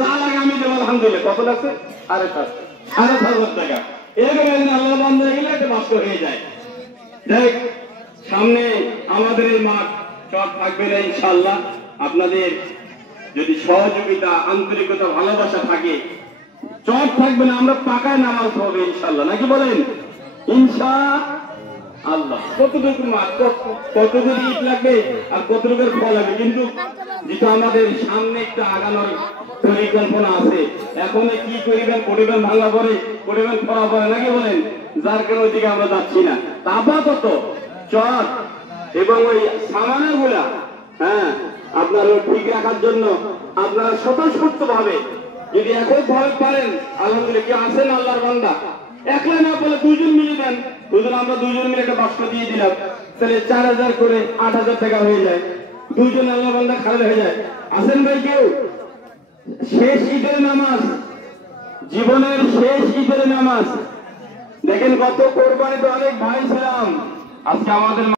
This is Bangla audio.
যা লাগে আমি দেবো আলহামদুলিল্লাহ। কত লাগছে? 7,500 টাকা। এরকম একদিন আল্লাহ বান্দা গেলে একটা বাস্ক হয়ে যায়। দেখ সামনে আমাদের এই মাঠ চট থাকবে না ইনশাআল্লাহ। আপনাদের যদি সহযোগিতা, আন্তরিকতা, ভালোবাসা থাকে, চট থাকবে না। আমরা পাকায় নামাজ হবে ইনশাআল্লাহ, নাকি বলেন? ইনশাআল্লাহ। কতটুকু মাঠ, কতটুকু ইট লাগবে আর কতটুকু ফল লাগবে, কিন্তু যেটা আমাদের সামনে একটা আগানোর পরিকল্পনা আছে। এখন কি করিবেন ভাঙা করিবেন ফরা পরে, নাকি বলেন? যার কারণে ওইদিকে আমরা যাচ্ছি না। আপাতত চট এবং ওই সামানের গুলা আপনার ঠিক রাখার জন্য আপনারা স্বতঃস্ফূর্ত ভাবে যদি একই ভাবে পারেন, আলহামদুলিল্লাহ। কেউ আছেন আল্লাহর বান্দা একলা না বলে দুজন মিলে দেন, দুজন আমরা দুজন মিলে একটা বাক্স দিয়ে দিলাম, তাহলে 4,000 করে 8,000 টাকা হয়ে যায়। দুজন আল্লাহ বান্দা খারাপ হয়ে যায়। আছেন ভাই কেউ? শেষ ঈদের নামাজ, জীবনের শেষ ঈদের নামাজ। দেখেন কত কোরবানি তো অনেক ভাই ছিলাম, আজকে আমাদের